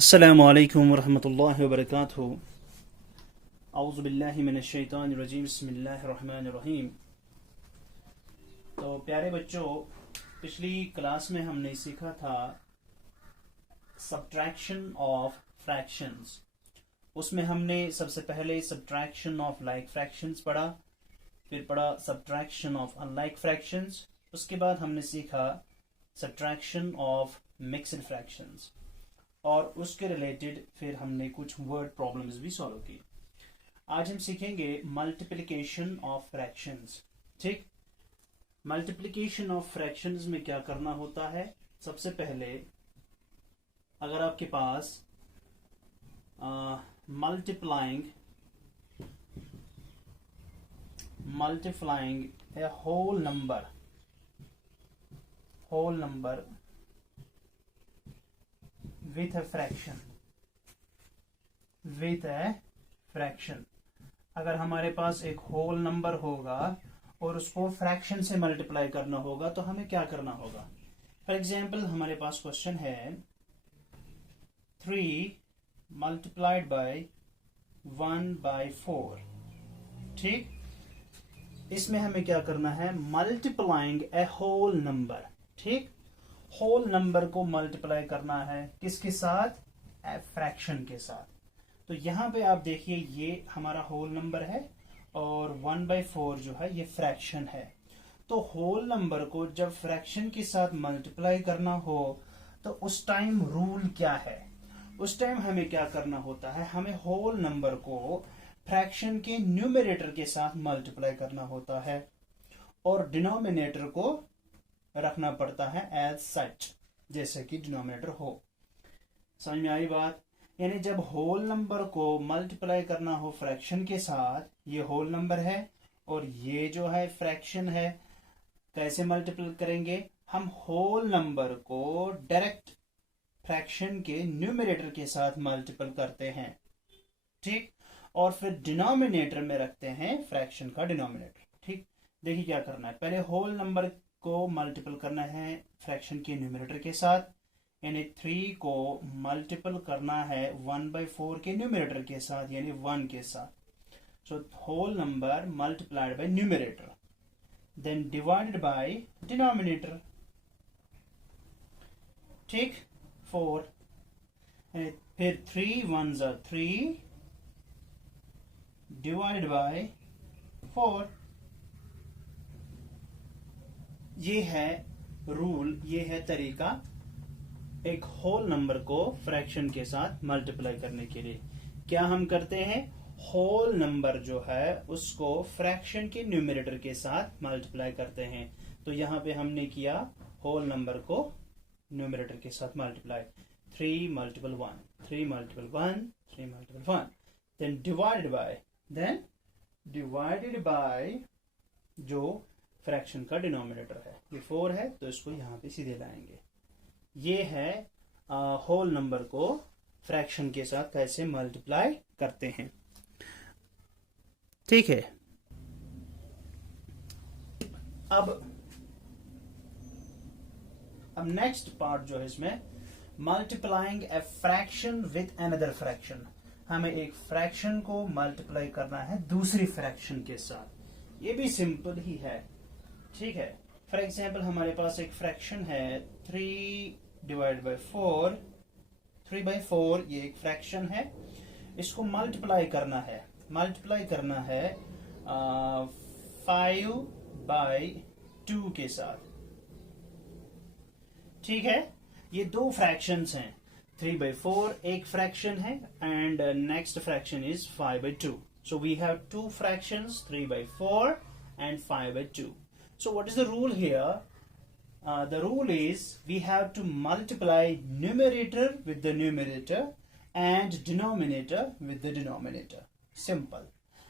अस्सलामु अलैकुम वरहमतुल्लाहि वबरकातुहू। औज़ु बिल्लाहि मिनश शैतानिर रजीम, बिस्मिल्लाहिर रहमानिर रहीम। तो प्यारे बच्चों, पिछली क्लास में हमने सीखा था सब्ट्रैक्शन ऑफ फ्रैक्शंस। उसमें हमने सबसे पहले सब्ट्रैक्शन ऑफ लाइक फ्रैक्शंस पढ़ा, फिर पढ़ा सब्ट्रैक्शन ऑफ अनलाइक फ्रैक्शंस। उसके बाद हमने सीखा सब्ट्रैक्शन ऑफ मिक्स्ड फ्रैक्शंस, और उसके रिलेटेड फिर हमने कुछ वर्ड प्रॉब्लम्स भी सॉल्व की। आज हम सीखेंगे मल्टीप्लिकेशन ऑफ फ्रैक्शंस। ठीक, मल्टीप्लिकेशन ऑफ फ्रैक्शंस में क्या करना होता है? सबसे पहले अगर आपके पास multiplying a whole number with a fraction, अगर हमारे पास एक होल नंबर होगा और उसको फ्रैक्शन से मल्टीप्लाई करना होगा तो हमें क्या करना होगा? फॉर एग्जाम्पल हमारे पास क्वेश्चन है 3 मल्टीप्लाइड बाय 1/4। ठीक, इसमें हमें क्या करना है? Multiplying a whole number. ठीक, होल नंबर को मल्टीप्लाई करना है किसके साथ? फ्रैक्शन के साथ। तो यहां पे आप देखिए, ये हमारा होल नंबर है और 1/4 जो है ये फ्रैक्शन है। तो होल नंबर को जब फ्रैक्शन के साथ मल्टीप्लाई करना हो तो उस टाइम रूल क्या है? उस टाइम हमें क्या करना होता है? हमें होल नंबर को फ्रैक्शन के न्यूमरेटर के साथ मल्टीप्लाई करना होता है और डिनोमिनेटर को रखना पड़ता है एज सच, जैसे कि डिनोमिनेटर हो। समझ में आई बात? यानी जब होल नंबर को मल्टीप्लाई करना हो फ्रैक्शन के साथ, ये होल नंबर है और ये जो है फ्रैक्शन है, कैसे मल्टीप्लाई करेंगे? हम होल नंबर को डायरेक्ट फ्रैक्शन के न्यूमरेटर के साथ मल्टीपल करते हैं। ठीक, और फिर डिनोमिनेटर में रखते हैं फ्रैक्शन का डिनोमिनेटर। ठीक, देखिए क्या करना है। पहले होल नंबर को मल्टीपल करना है फ्रैक्शन के न्यूमरेटर के साथ, यानी 3 को मल्टीपल करना है 1/4 के न्यूमरेटर के साथ, यानी 1 के साथ। So whole number multiplied by numerator, then divided by denominator. ठीक, 4, फिर 3 1s are 3 डिवाइडेड बाय 4। ये है रूल, ये है तरीका एक होल नंबर को फ्रैक्शन के साथ मल्टीप्लाई करने के लिए। क्या हम करते हैं? होल नंबर जो है उसको फ्रैक्शन के न्यूमरेटर के साथ मल्टीप्लाई करते हैं। तो यहां पे हमने किया होल नंबर को न्यूमरेटर के साथ multiply. 3 multiple 1, 3 multiple 1, 3 multiple 1, then divided by जो फ्रैक्शन का डिनोमिनेटर है, ये 4 है तो इसको यहां पे सीधे लाएंगे। ये है होल नंबर को फ्रैक्शन के साथ कैसे मल्टीप्लाई करते हैं। ठीक है, अब नेक्स्ट पार्ट जो है इसमें multiplying a fraction with another fraction. हमें एक फ्रैक्शन को मल्टीप्लाई करना है दूसरी फ्रैक्शन के साथ। ये भी सिंपल ही है। ठीक है, फॉर एग्जाम्पल हमारे पास एक फ्रैक्शन है 3 डिवाइड बाय 4। 3/4 ये एक फ्रैक्शन है, इसको मल्टीप्लाई करना है 5/2 के साथ। ठीक है, ये दो फ्रैक्शंस हैं। 3/4 एक फ्रैक्शन है and next fraction is 5/2। So we have two fractions, 3/4 and 5/2. So what is the rule here? The rule is we have to multiply numerator with the numerator and denominator with the denominator. Simple.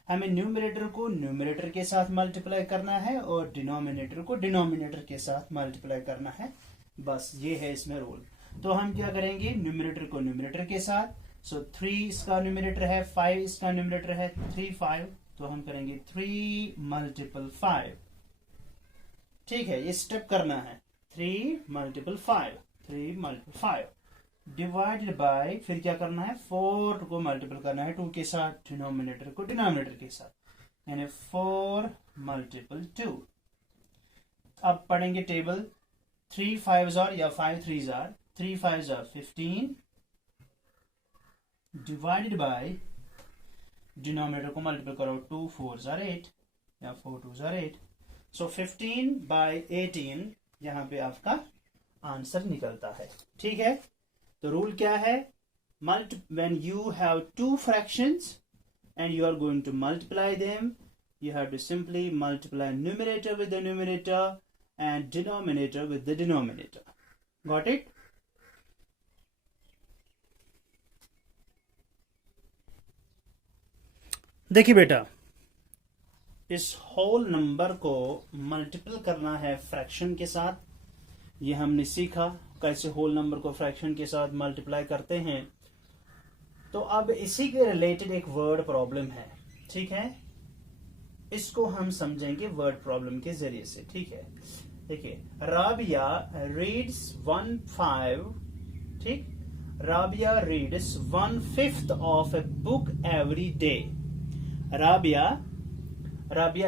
हमें numerator को numerator के साथ multiply करना है और denominator को denominator के साथ मल्टीप्लाई करना है। बस ये है इसमें रूल। तो हम क्या करेंगे? न्यूमरेटर को न्यूमरेटर के साथ, सो 3 इसका न्यूमरेटर है, 5 इसका न्यूमरेटर है, 3 5, तो हम करेंगे 3 मल्टीपल 5। ठीक है, ये स्टेप करना है 3 मल्टीपल 5, 3 मल्टीपल 5, डिवाइडेड बाय, फिर क्या करना है, 4 को मल्टीपल करना है 2 के साथ, डिनोमिनेटर को डिनोमिनेटर के साथ, यानी 4 मल्टीपल 2। अब पढ़ेंगे टेबल, 3 5s आर या 5 3s are, 3 5s are 15 divided by, denominator को मल्टीपल करो, 2 4s आर 8 या 4 2s आर 8, सो 15 बाय 18 यहां पे आपका आंसर निकलता है। ठीक है, तो रूल क्या है, when you have two fractions and you are going to multiply them, you have to simply multiply numerator with the numerator and denominator with the denominator. Got it? देखिए बेटा, इस होल नंबर को multiple करना है fraction के साथ, ये हमने सीखा कैसे होल नंबर को फ्रैक्शन के साथ मल्टीप्लाई करते हैं। तो अब इसी के रिलेटेड एक वर्ड प्रॉब्लम है, ठीक है, इसको हम समझेंगे वर्ड प्रॉब्लम के जरिए से। ठीक है, देखिए, राबिया रीड्स 1/5, ठीक, Rabia reads 1/5 of a book every day. Rabia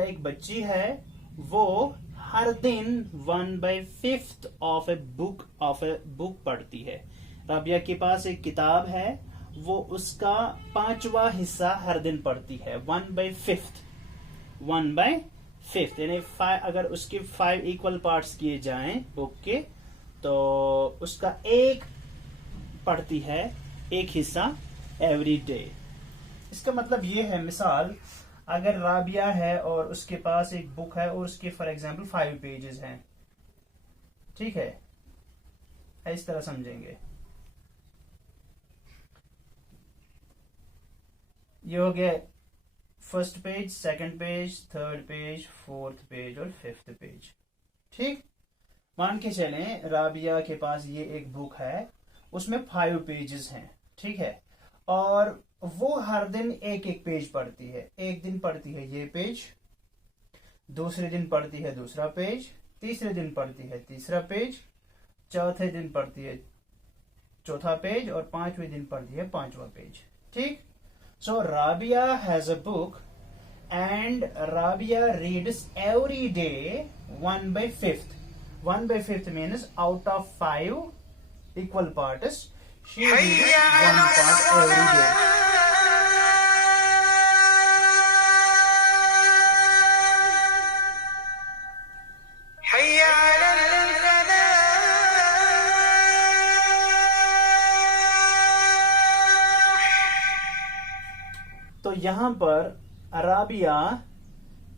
एक बच्ची है, वो हर दिन 1/5 ऑफ ए बुक पढ़ती है। राबिया के पास एक किताब है, वो उसका 5वां हिस्सा हर दिन पढ़ती है, 1/5 यानी अगर उसके 5 इक्वल पार्ट्स किए जाएं बुक के, तो उसका एक पढ़ती है, एक हिस्सा एवरी डे। इसका मतलब ये है, मिसाल अगर राबिया है और उसके पास एक बुक है और उसके फॉर एग्जांपल 5 पेजेस हैं, ठीक है, इस तरह समझेंगे, ये हो गया first page, second page, third page, fourth page और फिफ्थ पेज। ठीक, मान के चलें राबिया के पास ये एक बुक है, उसमें 5 पेजेस हैं, ठीक है, और वो हर दिन एक एक पेज पढ़ती है। एक दिन पढ़ती है ये पेज, दूसरे दिन पढ़ती है दूसरा पेज, तीसरे दिन पढ़ती है तीसरा पेज, चौथे दिन पढ़ती है चौथा पेज और 5वें दिन पढ़ती है 5वां पेज। ठीक, so Rabia has a book and Rabia reads every day 1/5. 1/5 means out of 5 equal parts, she reads 1 part every day. तो यहां पर राबिया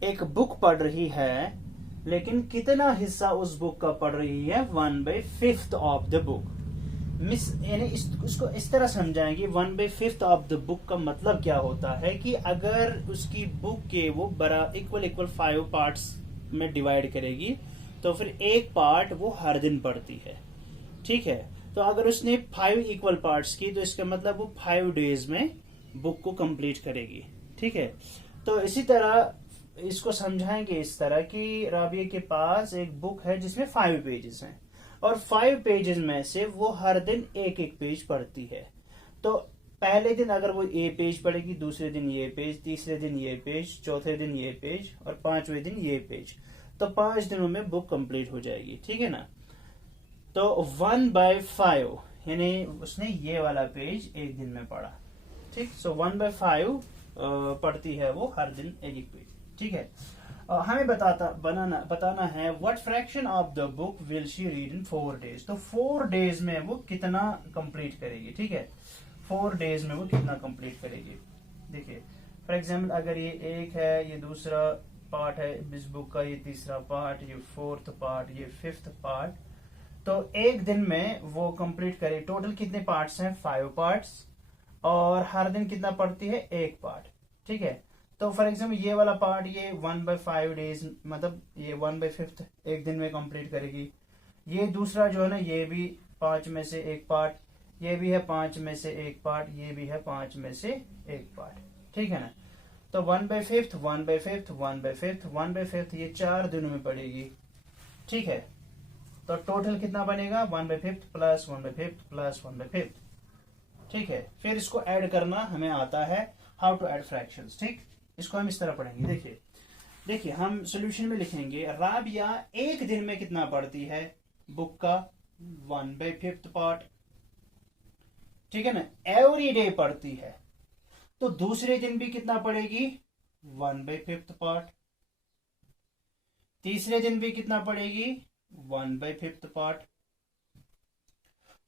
एक बुक पढ़ रही है, लेकिन कितना हिस्सा उस बुक का पढ़ रही है, 1/5 ऑफ द बुक। यानी इसको इस तरह समझाएंगे, 1/5 ऑफ द बुक का मतलब क्या होता है कि अगर उसकी बुक के वो इक्वल 5 पार्ट्स में डिवाइड करेगी, तो फिर एक पार्ट वो हर दिन पढ़ती है। ठीक है, तो अगर उसने 5 इक्वल पार्ट्स की, तो इसका मतलब वो 5 डेज में बुक को कंप्लीट करेगी। ठीक है, तो इसी तरह इसको समझाएंगे इस तरह कि राबिया के पास एक बुक है जिसमें 5 पेजेस हैं, और 5 पेजेस में से वो हर दिन एक एक पेज पढ़ती है। तो पहले दिन अगर वो ये पेज पढ़ेगी, दूसरे दिन ये पेज, तीसरे दिन ये पेज, चौथे दिन ये पेज और 5वें दिन ये पेज, तो 5 दिनों में बुक कंप्लीट हो जाएगी। ठीक है ना, तो 1/5 यानी उसने ये वाला पेज एक दिन में पढ़ा। ठीक, सो 1/5 पढ़ती है वो हर दिन एक एक पेज। ठीक है, हमें बताना है what fraction of the book will she read in 4 days. तो 4 डेज में वो कितना कंप्लीट करेगी। ठीक है, 4 डेज में वो कितना कंप्लीट करेगी। देखिए, फॉर एग्जाम्पल अगर ये एक है, ये दूसरा पार्ट है इस बुक का, ये तीसरा पार्ट, ये 4th पार्ट, ये 5th पार्ट, तो एक दिन में वो कंप्लीट करे। टोटल कितने पार्ट्स हैं, 5 पार्ट्स, और हर दिन कितना पढ़ती है, एक पार्ट। ठीक है, तो फॉर एग्जाम्पल ये वाला पार्ट, ये 1/5 डेज, मतलब ये 1/5 एक दिन में कंप्लीट करेगी। ये दूसरा जो है ना, ये भी 5 में से एक पार्ट, ये भी है 5 में से एक पार्ट, ये भी है 5 में से एक पार्ट। ठीक है ना, तो 1/5 1/5 1/5 1/5 ये 4 दिनों में पड़ेगी। ठीक है, तो टोटल कितना बनेगा 1/5 प्लस 1/5 प्लस 1/5। ठीक है, फिर इसको ऐड करना हमें आता है, हाउ टू ऐड फ्रैक्शंस। ठीक, इसको हम इस तरह पढ़ेंगे। देखिए देखिए हम सॉल्यूशन में लिखेंगे राबिया एक दिन में कितना पढ़ती है बुक का 1/5 पार्ट। ठीक है ना, एवरी डे पढ़ती है, तो दूसरे दिन भी कितना पढ़ेगी 1/5 पार्ट। तीसरे दिन भी कितना पढ़ेगी 1/5 पार्ट।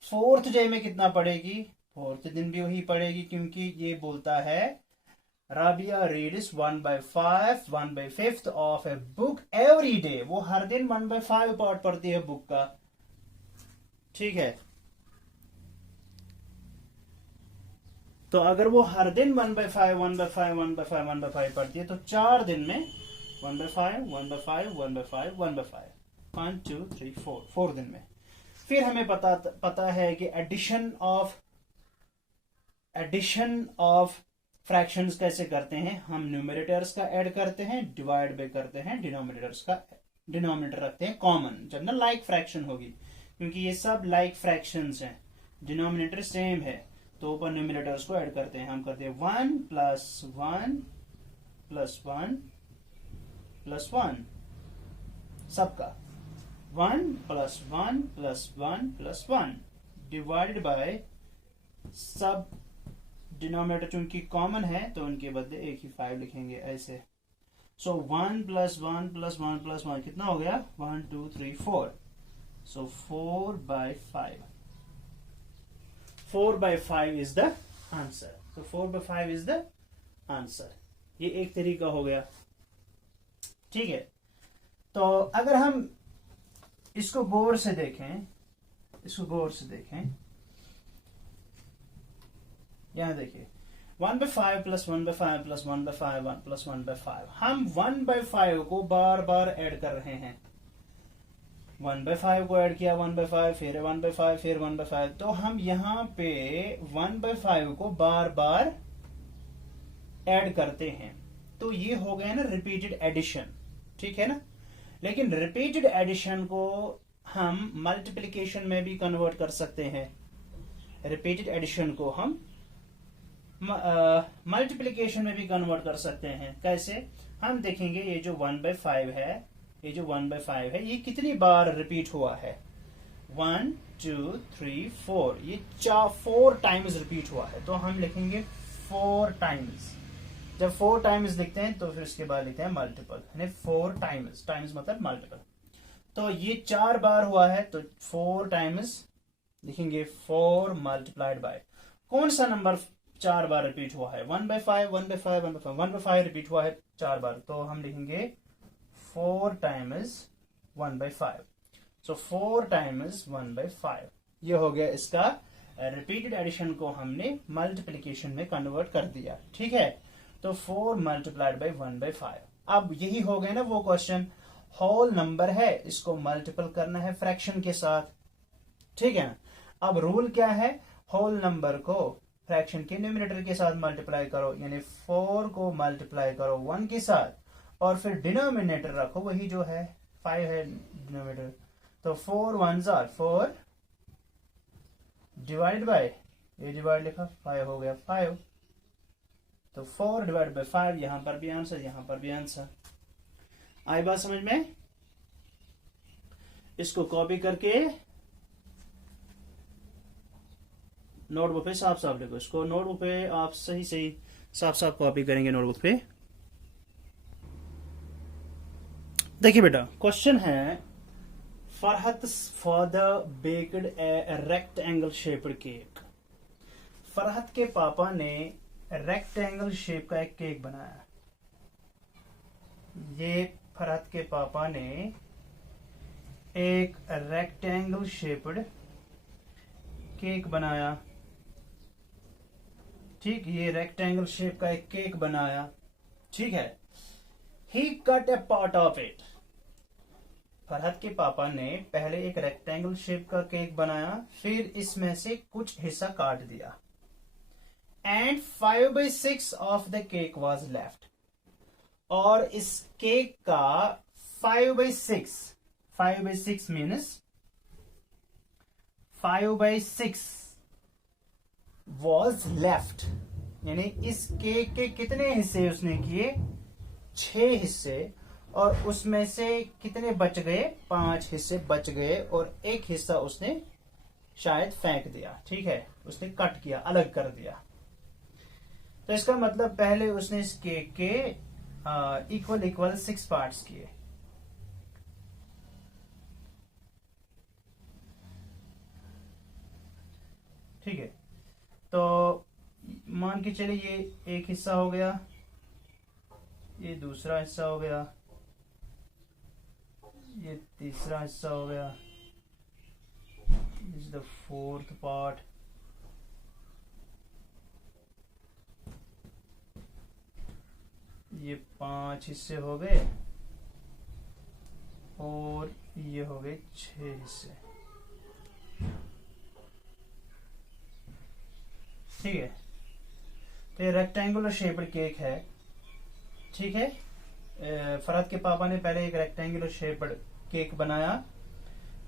फोर्थ डे में कितना पढ़ेगी, फोर्थ दिन भी वही पढ़ेगी, क्योंकि ये बोलता है Rabia reads 1/5 1/5 of a book every day. वो हर दिन 1/5 पार्ट पढ़ती है बुक का। ठीक है, तो अगर वो हर दिन 1/5 1/5 1/5 1/5 पढ़ती है, तो 4 दिन में 1/5 1/5 1/5 1/5 1 2 3 4 4 दिन में। फिर हमें पता है कि एडिशन ऑफ फ्रैक्शंस कैसे करते हैं। हम न्यूमरेटर्स का ऐड करते हैं, डिवाइड बाय करते हैं, डिनोमिनेटर्स का डिनोमिनेटर रखते हैं कॉमन, जब ना लाइक फ्रैक्शन होगी, क्योंकि ये सब लाइक फ्रैक्शंस हैं, डिनोमिनेटर सेम है, तो ऊपर न्यूमरेटर्स को ऐड करते हैं। हम करते हैं 1 + 1 + 1 + 1 सबका 1 + 1 + 1 + 1 डिवाइडेड बाय सब डिनोमिनेटर चूंकि कॉमन है तो उनके बदले एक ही 5 लिखेंगे ऐसे। सो 1 + 1 + 1 + 1 कितना हो गया 1 2 3 4। सो 4/5 4/5 इज द आंसर। तो 4/5 इज द आंसर। ये एक तरीका हो गया। ठीक है, तो अगर हम इसको गौर से देखें, यहां देखिए 1/5 + 1/5 + 1/5 1 + 1/5। हम 1/5 को बार बार ऐड कर रहे हैं। 1/5 को ऐड किया 1/5, फिर 1/5, फिर 1/5, तो हम यहां पे 1/5 को बार बार ऐड करते हैं, तो ये हो गया ना रिपीटेड एडिशन। ठीक है ना, लेकिन रिपीटेड एडिशन को हम मल्टीप्लिकेशन में भी कन्वर्ट कर सकते हैं। रिपीटेड एडिशन को हम मल्टीप्लिकेशन में भी कन्वर्ट कर सकते हैं। कैसे, हम देखेंगे ये जो 1/5 है, ये कितनी बार रिपीट हुआ है 1 2 3 4, ये 4 टाइम्स रिपीट हुआ है, तो हम लिखेंगे 4 टाइम्स। जब 4 टाइम्स लिखते हैं तो फिर उसके बाद लिखते हैं मल्टीपल, यानी 4 टाइम्स, टाइम्स मतलब मल्टीपल। तो ये 4 बार हुआ है तो 4 टाइम्स लिखेंगे 4 × कौन सा नंबर 4 बार रिपीट हुआ है 1/5 1/5 1/5 1/5 रिपीट हुआ है 4 बार, तो हम लिखेंगे 4 टाइम्स 1/5। सो 4 टाइम्स 1/5 ये हो गया इसका रिपीटेड एडिशन को हमने मल्टीप्लिकेशन में कन्वर्ट कर दिया। ठीक है, तो 4 × 1/5। अब यही हो गया ना वो क्वेश्चन, होल नंबर है, इसको मल्टीपल करना है फ्रैक्शन के साथ। ठीक है ना, अब रूल क्या है, होल नंबर को फ्रैक्शन के न्यूमरेटर के साथ मल्टीप्लाई करो, यानी 4 को मल्टीप्लाई करो 1 के साथ, और फिर डिनोमिनेटर रखो वही जो है 5 है डिनोमिनेटर, तो 4 1s are 4 डिवाइड बाय ये डिवाइड लिखा 5 हो गया 5, तो 4 डिवाइड बाय 5, यहां पर भी आंसर, यहां पर भी आंसर। आई बात समझ में? इसको कॉपी करके नोटबुक पे साफ साफ लिखो, इसको नोटबुक पे आप सही सही साफ साफ कॉपी करेंगे नोटबुक पे। देखिए बेटा, क्वेश्चन है फरहत's father baked a rectangle shaped cake। Farhat के पापा ने रेक्टेंगल शेप का एक केक बनाया। ये फरहत के पापा ने एक रेक्टेंगल शेप्ड केक बनाया। ठीक, ये रेक्टेंगल शेप का एक केक बनाया। ठीक है, he cut a part of it. Farhat के पापा ने पहले एक रेक्टेंगल शेप का केक बनाया, फिर इसमें से कुछ हिस्सा काट दिया, and 5/6 of the cake was left. और इस केक का 5/6 मीन्स 5/6 वॉज लेफ्ट, यानी इस केक के कितने हिस्से उसने किए, 6 हिस्से, और उसमें से कितने बच गए, 5 हिस्से बच गए, और एक हिस्सा उसने शायद फेंक दिया। ठीक है, उसने कट किया, अलग कर दिया। तो इसका मतलब पहले उसने इस केक के इक्वल इक्वल 6 पार्ट्स किए। ठीक है, तो मान के चलिए ये एक हिस्सा हो गया, ये दूसरा हिस्सा हो गया, ये तीसरा हिस्सा हो गया, this is the fourth part, ये 5 हिस्से हो गए, और ये हो गए 6 हिस्से। ठीक है, तो ये रेक्टेंगुलर शेप्ड केक है। ठीक है, फरहत के पापा ने पहले एक रेक्टेंगुलर शेप्ड केक बनाया,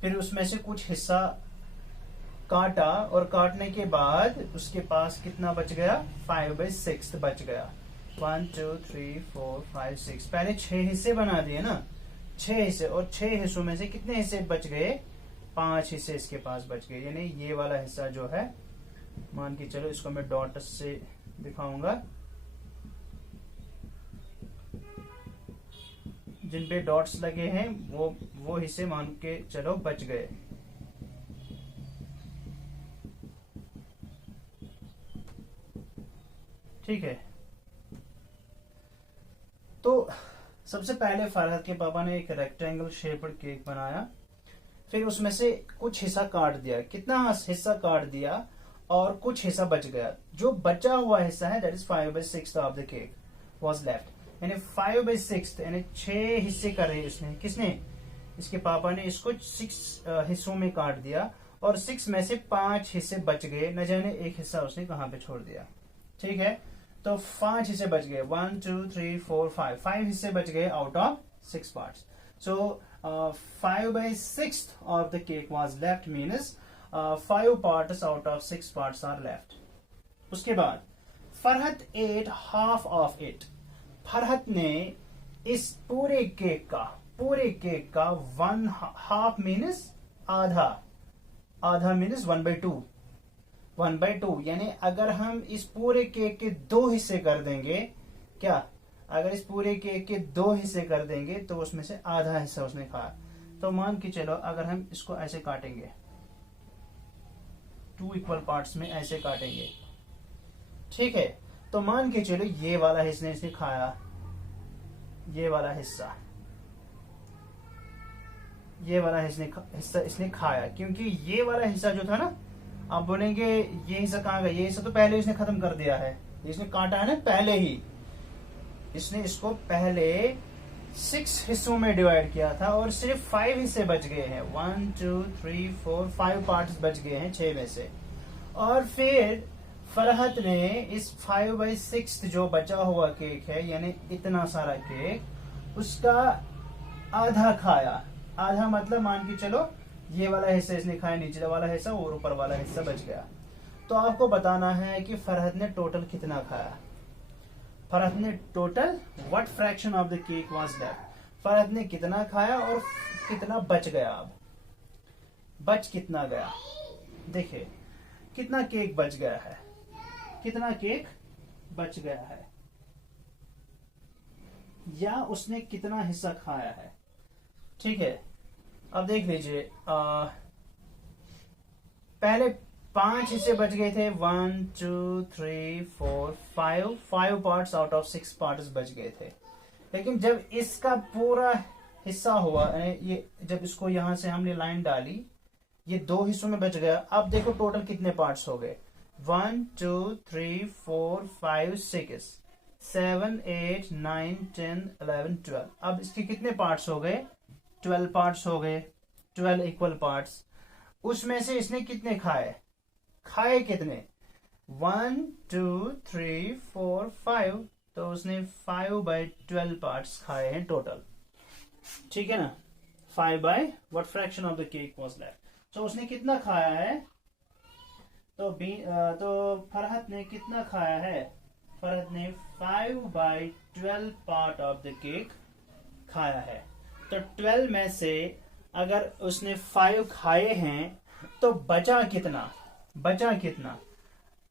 फिर उसमें से कुछ हिस्सा काटा, और काटने के बाद उसके पास कितना बच गया, 5/6 बच गया। 1 2 3 4 5 6, पहले 6 हिस्से बना दिए ना, 6 हिस्से, और 6 हिस्सों में से कितने हिस्से बच गए, 5 हिस्से इसके पास बच गए। यानी ये वाला हिस्सा जो है, मान के चलो इसको मैं डॉट से दिखाऊंगा, जिन पे डॉट्स लगे हैं वो हिस्से मान के चलो बच गए। ठीक है, तो सबसे पहले फरहत के पापा ने एक रेक्टेंगल शेप्ड केक बनाया, फिर उसमें से कुछ हिस्सा काट दिया, कितना हिस्सा काट दिया, और कुछ हिस्सा बच गया। जो बचा हुआ हिस्सा है, that is 5/6 of the cake was left, यानी 5/6 यानी 6 हिस्से कर रहे उसने, किसने, इसके पापा ने इसको 6 हिस्सों में काट दिया, और 6 में से 5 हिस्से बच गए, न जाने एक हिस्सा उसने कहां पे छोड़ दिया। ठीक है, तो 5 हिस्से बच गए, 1 2 3 4 5 हिस्से बच गए out of 6 parts. So 5/6 of the cake was left, means 5 parts out of 6 parts are left. उसके बाद Farhat ate half of it. Farhat ने इस पूरे केक का 1/2 मीन्स आधा मीन्स 1/2 यानी अगर हम इस पूरे केक के 2 हिस्से कर देंगे, क्या, अगर इस पूरे केक के 2 हिस्से कर देंगे तो उसमें से आधा हिस्सा उसने खाया। तो मान के चलो अगर हम इसको ऐसे काटेंगे, 2 इक्वल पार्ट्स में ऐसे काटेंगे, ठीक है, तो मान के चलो ये वाला हिस्सा इसने खाया, ये वाला हिस्सा इसने खाया, क्योंकि ये वाला हिस्सा जो था ना, आप बोलेंगे ये हिस्सा कहाँ गया, ये हिस्सा तो पहले इसने खत्म कर दिया है, इसने काटा है ना पहले ही, इसने इसको पहले 6 हिस्सों में डिवाइड किया था, और सिर्फ 5 हिस्से बच गए हैं, 1 2 3 4 5 पार्ट्स बच गए हैं 6 में से। और फिर फरहत ने इस 5/6 जो बचा हुआ केक है, यानी इतना सारा केक, उसका आधा खाया। आधा मतलब मान के चलो ये वाला हिस्सा इसने खाया, नीचे वाला हिस्सा, और ऊपर वाला हिस्सा बच गया। तो आपको बताना है कि फरहत ने टोटल कितना खाया। फरहत ने total what fraction of the cake was left, Farhat ने कितना खाया और कितना बच गया। अब बच कितना गया, देखिए कितना केक बच गया है, कितना केक बच गया है, या उसने कितना हिस्सा खाया है। ठीक है, अब देख लीजिए, पहले 5 हिस्से बच गए थे, 1 2 3 4 5 पार्ट्स आउट ऑफ 6 पार्ट्स बच गए थे। लेकिन जब इसका पूरा हिस्सा हुआ, ये जब इसको यहां से हमने लाइन डाली, ये 2 हिस्सों में बच गया। अब देखो टोटल कितने पार्ट्स हो गए, 1 2 3 4 5 6 7 8 9 10 11 12। अब इसके कितने पार्ट्स हो गए, 12 पार्ट्स हो गए, 12 इक्वल पार्ट्स। उसमें से इसने कितने खाए कितने, 1 2 3 4 5, तो उसने 5/12 पार्ट्स खाए हैं टोटल। ठीक है ना, 5 by what fraction of the cake was left। तो उसने कितना खाया है? तो फरहत ने कितना खाया है? फरहत ने 5/12 पार्ट ऑफ द केक खाया है। तो 12 में से अगर उसने 5 खाए हैं तो बचा कितना?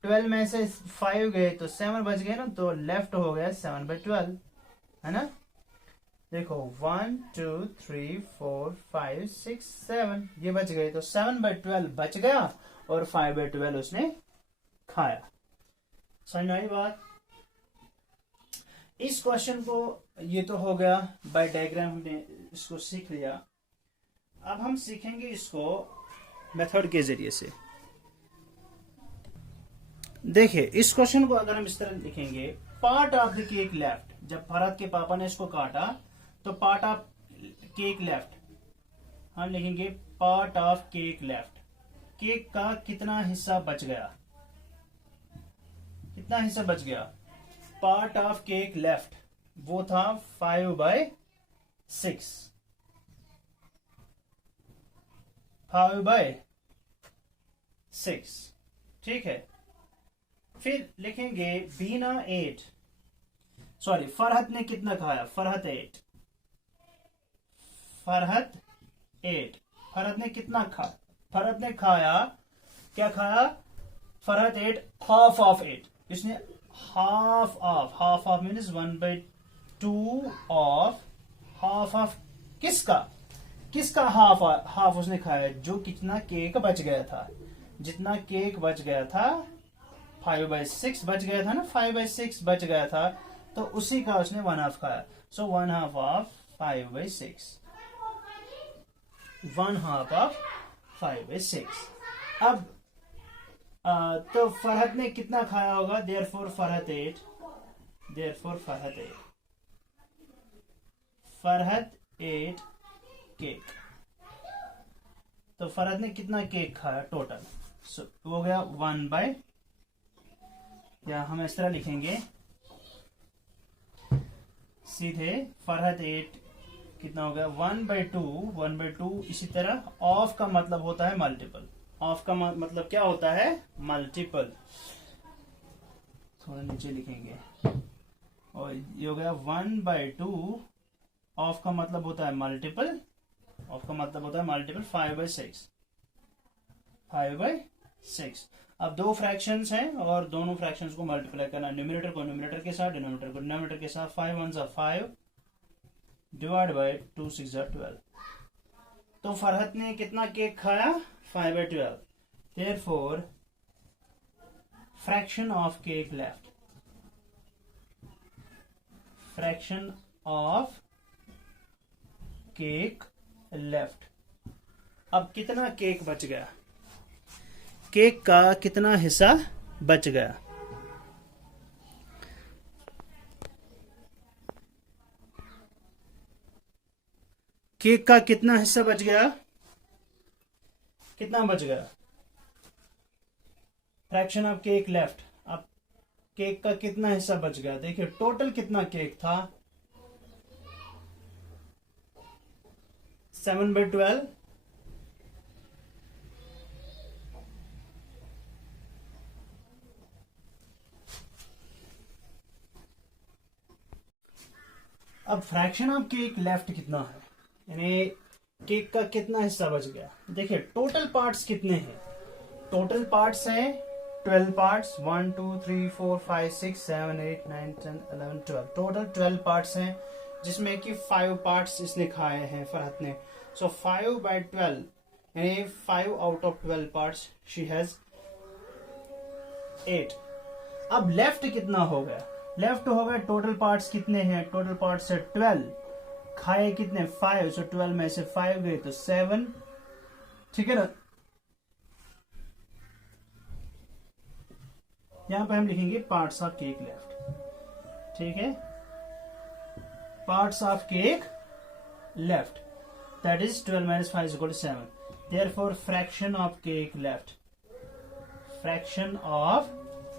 12 में से 5 गए तो 7 बच गए ना, तो लेफ्ट हो गया 7/12, है ना। देखो 1 2 3 4 5 6 7 ये बच गए, तो 7/12 बच गया और 5/12 उसने खाया। समझ में आई बात? इस क्वेश्चन को, ये तो हो गया बाय डायग्राम, हमने इसको सीख लिया। अब हम सीखेंगे इसको मेथड के जरिए से। देखिए इस क्वेश्चन को अगर हम इस तरह लिखेंगे, part of the cake left, जब फरहत के पापा ने इसको काटा तो पार्ट ऑफ केक लेफ्ट, हम लिखेंगे part of cake left. Cake का कितना हिस्सा बच गया? कितना हिस्सा बच गया? पार्ट ऑफ केक लेफ्ट वो था 5/6, 5/6, ठीक है। फिर लिखेंगे बीना 8, सॉरी फरहत ने कितना खाया? फरहत 8, फरहत ने कितना खाया? फरहत ने खाया, क्या खाया? फरहत 8 हाफ ऑफ 8, इसने half of means 1/2 of half of किसका हाफ उसने खाया? जो कितना केक बच गया था, जितना केक बच गया था 5/6 बच गया था ना, 5/6 बच गया था, तो उसी का उसने 1/2 खाया। सो 1/2 ऑफ 5/6, 1/2 ऑफ 5/6। अब तो फरहत ने कितना खाया होगा? Therefore Farhat 8 cake. तो फरहत ने कितना केक खाया टोटल? हो गया 1 या हम इस तरह लिखेंगे सीधे, फरहत 8 कितना हो गया? 1/2। इसी तरह ऑफ का मतलब होता है मल्टीपल, ऑफ का मतलब क्या होता है? मल्टीपल। थोड़ा नीचे लिखेंगे, और ये हो गया 1/2, ऑफ का मतलब होता है मल्टीपल, 5/6। अब दो फ्रैक्शंस हैं और दोनों फ्रैक्शंस को मल्टीप्लाई करना, न्यूमरेटर को न्यूमरेटर के साथ, डिनोमिनेटर को डिनोमिनेटर के साथ। 5 1 5 डिवाइड बाय 2 6 12। तो फरहत ने कितना केक खाया? 5/12। Therefore, fraction of cake left. Fraction of cake left. अब कितना केक बच गया? केक का कितना हिस्सा बच गया? केक का कितना हिस्सा बच गया? कितना बच गया? Fraction of cake left. अब केक का कितना हिस्सा बच गया? देखिए टोटल कितना केक था? 7/12। अब फ्रैक्शन ऑफ केक लेफ्ट कितना है, यानी केक का कितना हिस्सा बच गया? देखिए टोटल पार्ट्स कितने हैं? टोटल पार्ट्स हैं 12 पार्ट्स, 1 2 3 4 5 6 7 8 9 10 11 12। टोटल 12 पार्ट्स हैं, जिसमें कि 5 पार्ट्स इसने खाए हैं फरहत ने। सो 5/12 यानी 5 out of 12 parts she has 8। अब लेफ्ट कितना हो गया? लेफ्ट हो गया, टोटल पार्ट्स कितने हैं? टोटल पार्ट्स है 12, खाए कितने? 5। सो 12 में से 5 गए तो 7, ठीक है ना। यहां पे हम लिखेंगे पार्ट्स ऑफ केक लेफ्ट, ठीक है। Parts of cake left, that is 12 minus 5 is equal to 7. Therefore, fraction of cake left. Fraction of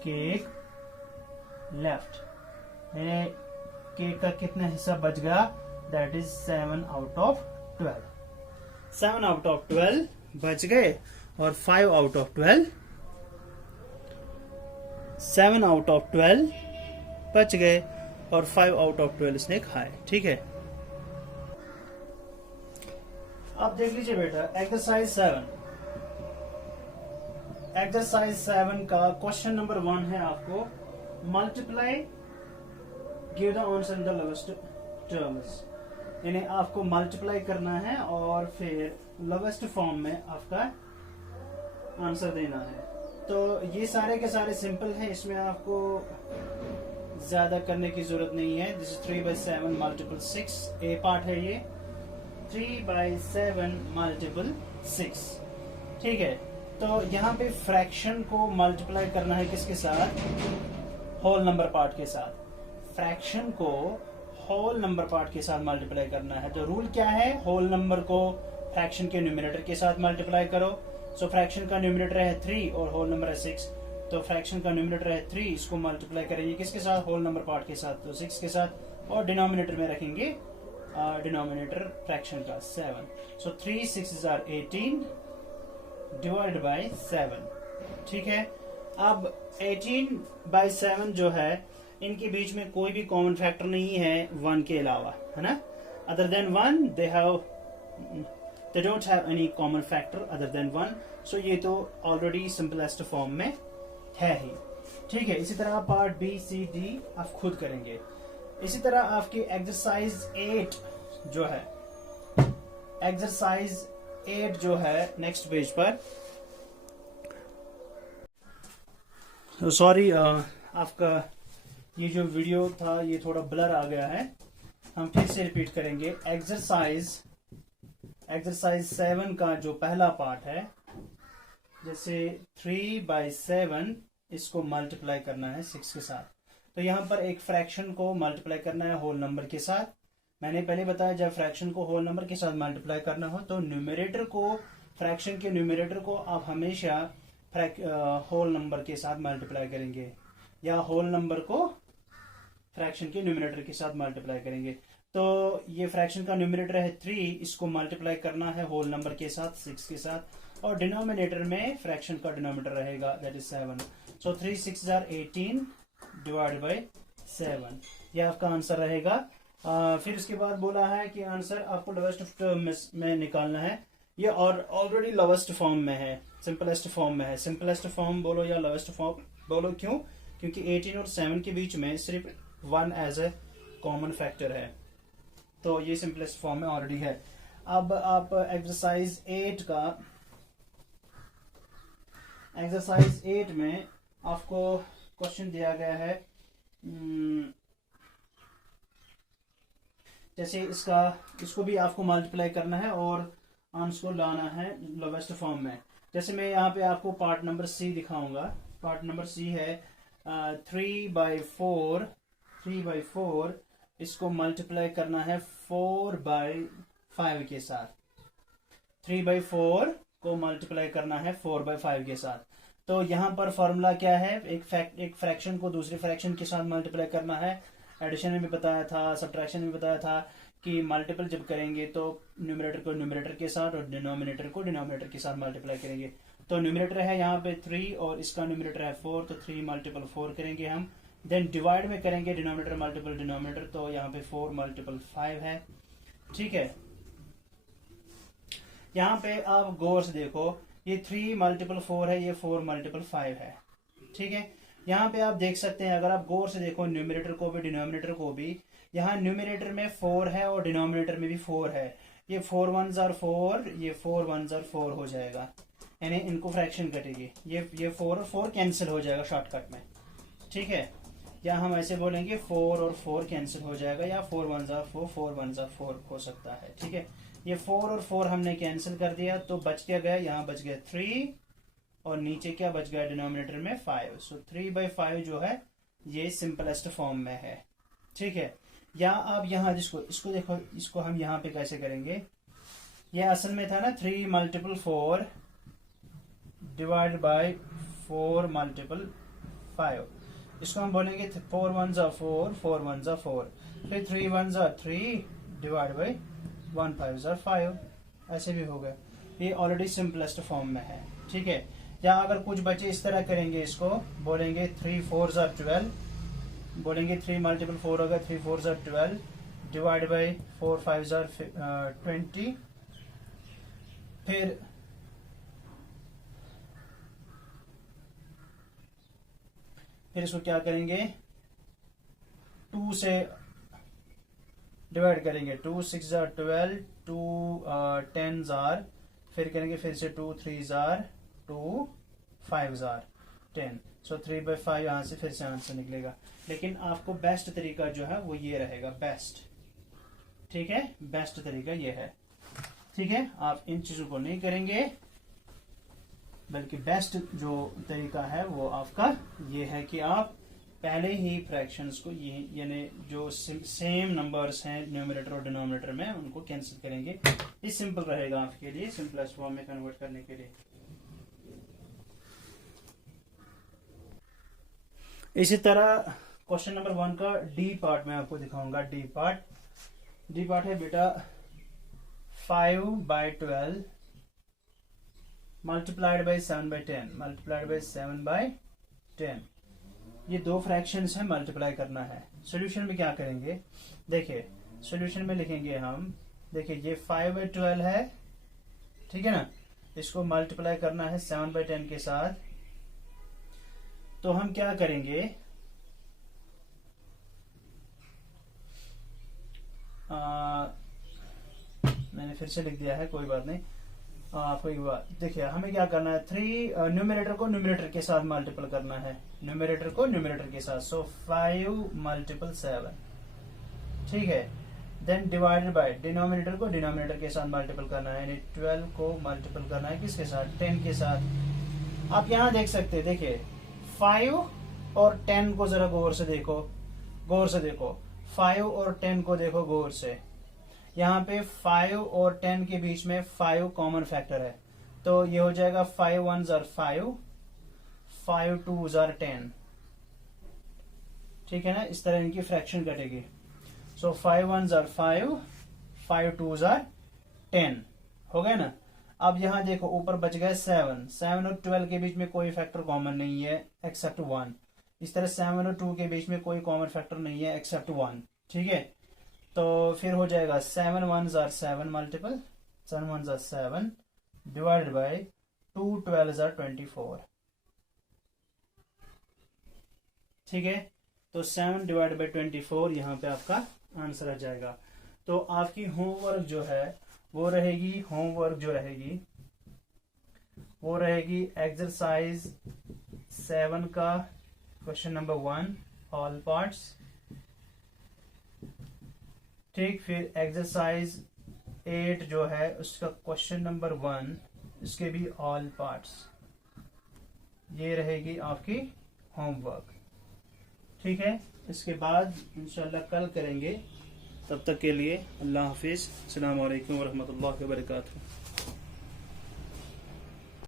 cake left. Cake का कितना हिस्सा बच गया? That is 7 out of 12। 7 out of 12 बच गए, और 5 आउट ऑफ 12, 7 आउट ऑफ 12 बच गए, और 5 आउट ऑफ 12 इसने खाए। ठीक है, अब देख लीजिए बेटा एक्सरसाइज 7 का क्वेश्चन नंबर 1 है आपको multiply give the answer in the lowest terms, यानी आपको मल्टीप्लाई करना है और फिर लोवेस्ट फॉर्म में आपका आंसर देना है। तो ये सारे के सारे सिंपल हैं, इसमें आपको ज्यादा करने की जरूरत नहीं है। This is 3/7 multiple 6, A part है ये, 3/7 मल्टीपल 6। ठीक है, तो यहाँ पे फ्रैक्शन को मल्टीप्लाई करना है किसके साथ? होल नंबर पार्ट के साथ। फ्रैक्शन को होल नंबर पार्ट के साथ मल्टीप्लाई करना है। तो रूल क्या है? होल नंबर को फ्रैक्शन के न्यूमरेटर के साथ मल्टीप्लाई करो। सो फ्रैक्शन का न्यूमरेटर है 3 और होल नंबर है 6, तो फ्रैक्शन का न्यूमरेटर है 3, इसको मल्टीप्लाई करेंगे किसके साथ? होल नंबर पार्ट के साथ, तो 6 के साथ, और डिनोमिनेटर में रखेंगे डिनोमिनेटर फ्रैक्शन का 7। So 3 6 are 18 divide by 7। ठीक है, अब 18/7 जो है, इनके बीच में कोई भी कॉमन फैक्टर नहीं है 1 के अलावा, है ना? Other than 1 they don't have any common factor other than 1। सो ये तो ऑलरेडी सिंपलेस्ट फॉर्म में है ही। ठीक है, इसी तरह पार्ट बी सी डी आप खुद करेंगे। इसी तरह आपकी एक्सरसाइज 8 जो है, एक्सरसाइज 8 जो है नेक्स्ट पेज पर, सॉरी आपका ये जो वीडियो था ये थोड़ा ब्लर आ गया है, हम फिर से रिपीट करेंगे। एक्सरसाइज 7 का जो पहला पार्ट है, जैसे 3/7 इसको मल्टीप्लाई करना है 6 के साथ, तो यहाँ पर एक फ्रैक्शन को मल्टीप्लाई करना है होल नंबर के साथ। मैंने पहले बताया जब फ्रैक्शन को होल नंबर के साथ मल्टीप्लाई करना हो तो न्यूमरेटर को, फ्रैक्शन के न्यूमरेटर को आप हमेशा होल नंबर के साथ मल्टीप्लाई करेंगे, या होल नंबर को फ्रैक्शन के न्यूमरेटर के साथ मल्टीप्लाई करेंगे। तो ये फ्रैक्शन का न्यूमरेटर है 3, इसको मल्टीप्लाई करना है होल नंबर के साथ 6 के साथ, और डिनोमिनेटर में फ्रैक्शन का डिनोमिनेटर रहेगा that is 7। So 3 6 are 18 divide by 7, ये आपका आंसर रहेगा। फिर उसके बाद बोला है कि आंसर आपको लोवेस्ट टर्म में निकालना है। ये और ऑलरेडी लोवेस्ट फॉर्म में है, सिंपलेस्ट फॉर्म में है। सिंपलेस्ट फॉर्म बोलो या लोवेस्ट फॉर्म बोलो, क्यों? क्योंकि 18 और 7 के बीच में सिर्फ 1 एज ए कॉमन फैक्टर है, तो ये सिंपलेस्ट फॉर्म में ऑलरेडी है। अब आप एक्सरसाइज 8 में आपको क्वेश्चन दिया गया है, जैसे इसको भी आपको मल्टीप्लाई करना है और आंसर को लाना है लोवेस्ट फॉर्म में। जैसे मैं यहाँ पे आपको पार्ट नंबर सी दिखाऊंगा। पार्ट नंबर सी है 3/4 इसको मल्टीप्लाई करना है 4/5 के साथ। 3/4 को मल्टीप्लाई करना है 4/5 के साथ। तो यहाँ पर फॉर्मूला क्या है? एक फ्रैक्शन को दूसरे फ्रैक्शन के साथ मल्टीप्लाई करना है। एडिशन में भी बताया था, सब्ट्रैक्शन में बताया था कि मल्टीपल जब करेंगे तो न्यूमरेटर को न्यूमरेटर के साथ और डिनोमिनेटर को डिनोमिनेटर के साथ मल्टीप्लाई करेंगे। तो न्यूमरेटर है यहाँ पे 3 और इसका न्यूमरेटर है 4, तो 3 × 4 करेंगे हम। देन डिवाइड में करेंगे डिनोमिनेटर मल्टीपल डिनोमिनेटर, तो यहाँ पे 4 × 5 है। ठीक है, यहाँ पे आप गौर से देखो, ये 3 × 4 है, ये 4 × 5 है। ठीक है, यहाँ पे आप देख सकते हैं, अगर आप गौर से देखो न्यूमरेटर को भी डिनोमिनेटर को भी, यहाँ न्यूमरेटर में 4 है और डिनोमिनेटर में भी 4 है। ये 4 1s are 4, ये 4 1s are 4 हो जाएगा, यानी इनको फ्रैक्शन कटेगी, ये 4 और 4 कैंसिल हो जाएगा शॉर्टकट में। ठीक है, या हम ऐसे बोलेंगे 4 और 4 कैंसिल हो जाएगा, या 4 1s are 4 4 1s are 4 हो सकता है। ठीक है, ये 4 और 4 हमने कैंसिल कर दिया, तो बच क्या गया? यहाँ बच गया 3 और नीचे क्या बच गया? डिनोमिनेटर में 5। सो 3/5 जो है ये सिंपलेस्ट फॉर्म में है। ठीक है, या आप यहाँ इसको देखो, इसको हम यहाँ पे कैसे करेंगे? ये असल में था ना 3 × 4 डिवाइड बाय 4 × 5। इसको हम बोलेंगे 4 1s are 4 4 1s are 4, फिर 3 1s are 3 divide by 1 5s are 5, ऐसे भी हो गए। ये ऑलरेडी सिंपलेस्ट फॉर्म में है, ठीक है। या अगर कुछ बच्चे इस तरह करेंगे, इसको बोलेंगे 3 4 जार 12, बोलेंगे 3 मल्टीपल 4 होगा, 3 4 जार 12 डिवाइड बाई 4 5 जार 20। फिर इसको क्या करेंगे, 2 से डिवाइड करेंगे, 2 6 जार 12, 2 10 जार, फिर करेंगे फिर से 2 3 जार 2, 5 जार 10। सो 3/5 यहां से फिर से आंसर निकलेगा। लेकिन आपको बेस्ट तरीका जो है वो ये रहेगा, बेस्ट, ठीक है, बेस्ट तरीका ये है, ठीक है। आप इन चीजों को नहीं करेंगे, बल्कि बेस्ट जो तरीका है वो आपका ये है कि आप पहले ही फ्रैक्शंस को यानी जो सेम नंबर्स हैं न्यूमरेटर और डिनोमिनेटर में, उनको कैंसिल करेंगे। ये सिंपल रहेगा आपके लिए, सिंपलेस्ट फॉर्म में कन्वर्ट करने के लिए। इसी तरह क्वेश्चन नंबर 1 का डी पार्ट में आपको दिखाऊंगा। डी पार्ट है बेटा 5/12 मल्टीप्लाइड बाई 7/10, मल्टीप्लाइड बाई 7/10। ये दो फ्रैक्शंस है, मल्टीप्लाई करना है। सॉल्यूशन में क्या करेंगे, देखिए सॉल्यूशन में लिखेंगे हम, देखिए ये 5/12 है, ठीक है ना, इसको मल्टीप्लाई करना है 7/10 के साथ। तो हम क्या करेंगे, मैंने फिर से लिख दिया है, कोई बात नहीं। आपको एक बात देखिए, हमें क्या करना है, 3 न्यूमरेटर को न्यूमरेटर के साथ मल्टीपल करना है, न्यूमरेटर को न्यूमरेटर के साथ। सो 5 मल्टीपल 7, ठीक है। देन डिवाइडेड बाय डिनोमिनेटर को डिनोमिनेटर के साथ मल्टीपल करना है, यानी 12 को मल्टीपल करना है किसके साथ, 10 के साथ। आप यहां देख सकते हैं, देखिए 5 और 10 को जरा गौर से देखो, 5 और 10 को देखो गौर से। यहाँ पे 5 और 10 के बीच में 5 कॉमन फैक्टर है, तो ये हो जाएगा 5 1 जार 5, 5 2 जार 10, ठीक है ना। इस तरह इनकी फ्रैक्शन कटेगी। सो 5 1 जार 5, 5 2 जार 10 हो गया ना। अब यहां देखो ऊपर बच गए 7 और 12 के बीच में कोई फैक्टर कॉमन नहीं है एक्सेप्ट 1। इस तरह 7 और 2 के बीच में कोई कॉमन फैक्टर नहीं है एक्सेप्ट 1, ठीक है। तो फिर हो जाएगा 7 1 jar 7 multiple 7 1 jar 7 divided by 2 12 jar 24, ठीक है। तो 7 डिवाइडेड बाय 24 यहाँ पे आपका आंसर आ जाएगा। तो आपकी होमवर्क जो है वो रहेगी, वो रहेगी एक्सरसाइज 7 का क्वेश्चन नंबर 1 ऑल पार्ट्स, ठीक। फिर एक्सरसाइज 8 जो है उसका क्वेश्चन नंबर 1, इसके भी ऑल पार्ट्स। ये रहेगी आपकी होमवर्क, ठीक है। इसके बाद इंशाल्लाह कल करेंगे। तब तक के लिए अल्लाह हाफिज, अस्सलाम वालेकुम व रहमतुल्लाहि व बरकातुहू।